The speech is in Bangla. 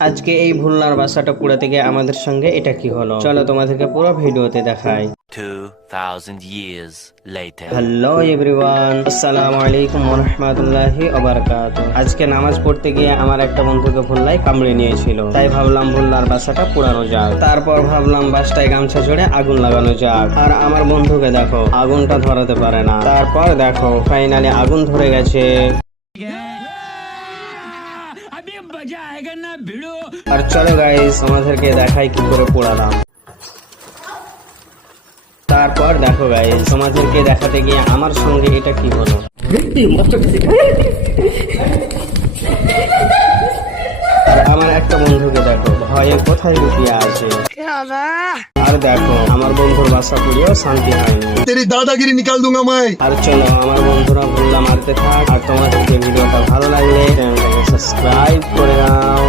আজকে এই ভুলনার বাসাটা পুড়াতে গিয়ে আমাদের সঙ্গে এটা কি হলো, চলো তোমাদেরকে পুরো ভিডিওতে দেখাই। 2000 years later. হ্যালো এভরিওয়ান, আসসালামু আলাইকুম ওয়া রাহমাতুল্লাহি ওয়া বারাকাতুহু। আজকে নামাজ পড়তে গিয়ে আমার একটা বন্ধুকে ভুল্লাই কামড়ে নিয়েছিল, তাই ভাবলাম ভুল্লার বাসাটা পুরানো যাক। তারপর ভাবলাম বাসটায় গামছা জড়ে আগুন লাগানো যাক। আর আমার বন্ধুকে দেখো, আগুনটা ধরাতে পারে না। তারপর দেখো ফাইনালি আগুন ধরে গেছে। আর চলো গাইস, আমাদেরকে দেখাই কি করে পোড়ালাম। তারপর দেখো গাইস, তোমাদেরকে দেখাতে গিয়ে আমার সঙ্গে এটা কি হলো। আর আমার একটা বন্ধুকে দেখো ভয়ে কোথায় লুকিয়ে আছে। আর দেখো আমার বন্ধুর বাসা পুড়িয়েও শান্তি হয়নি। तेरी दादागिरी निकाल दूंगा मैं। আর চলো আমার বন্ধুরা ভুল্লা মারতে থাক। আর তোমাদেরকে ভিডিওটা ভালো লাগলে চ্যানেলটাকে সাবস্ক্রাইব করে দাও।